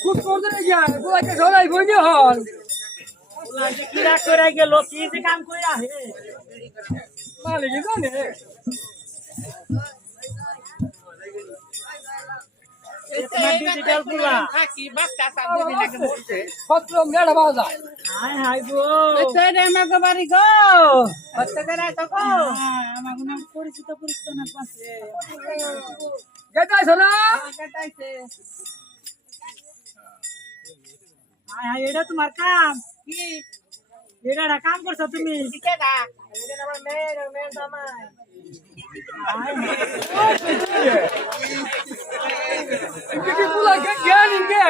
খুব করতে গিয়া গোলাকে ধরাই বইনি হল কিরা করে গেল কি যে কাম করে আহে মালিক জানে ডিজিটাল পুলা পত্র মেড়া পাওয়া যায় হাই হাই গো আমাকে বাড়ি গো আমাকে নাম পরিচিত না পাশে গেটাইছ না হাই হাই এটা তোমার কাম কি এটা কাম করছো তুমি কেডা আমার মেয়ের জামাই কি পুলা জ্ঞান ইনকে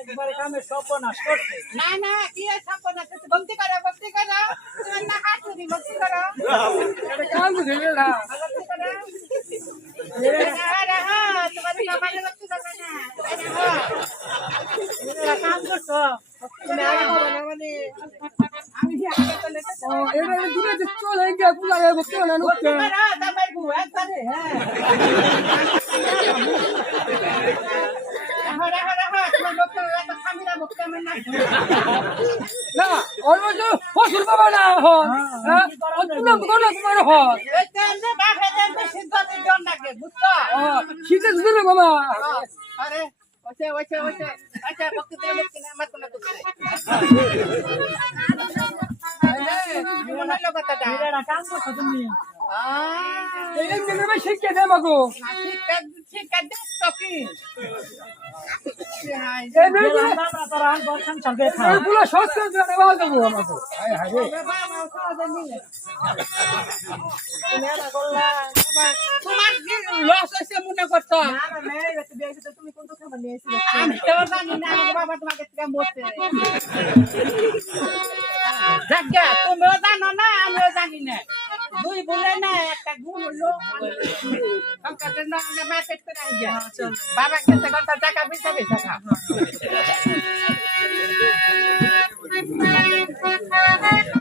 একবার কামে সর্বনাশ করছে না না কি ছাপো না ভক্তি করো তোমার না হাত ধরি ভক্তি করো এটা কাম করে না ভক্তি করো আরে হ্যাঁ তোমার বাবারে ভক্তি করবে না আরে হ্যাঁ এটা কাম করছো তুমি আগে বলো না মানে আমি কি আগে চলে তো ও এটা দূরে যে চলে গিয়া পুলা বলতে না নুকে করো দামাই গো একবারে হ্যাঁ হরে হরে হরে তোমার ভক্তি এত খামিরা ভক্তি আমার না না অলমোস্ট ফসল পাবা না হল হ্যাঁ অন্য কোন তোমার হল এই তেমনে বাফে সিদ্ধান্ত জন লাগে বুঝছো শীতে দিলে বাবা আরে ওছে আচ্ছা ভক্তি দিয়ে ভক্তি না আমার কোনো দুঃখ নেই মনে লোকটা এটা কাম করছো তুমি এই দিনে শিখে দে মাগো শিক্ষা দিচ্ছ কি এই মেয়ে আমরা তো রান বর্ষণ চলবে এগুলো সহজ করে দেবে বাবা দেবো আমাকে হায় হায় রে তোমার কি লস হয়েছে মনে করছো তুমি কোন কথা বলিয়েছিলে আমি তো জানি না আমার বাবা তোমাকে থেকে মরছে জায়গা তুমিও জানো না আমিও জানি না দুই বলে না একটা গুণ হলো সংসারের না মার্কেট করে আইয়া বাবা কাছে কত টাকা বেচা টাকা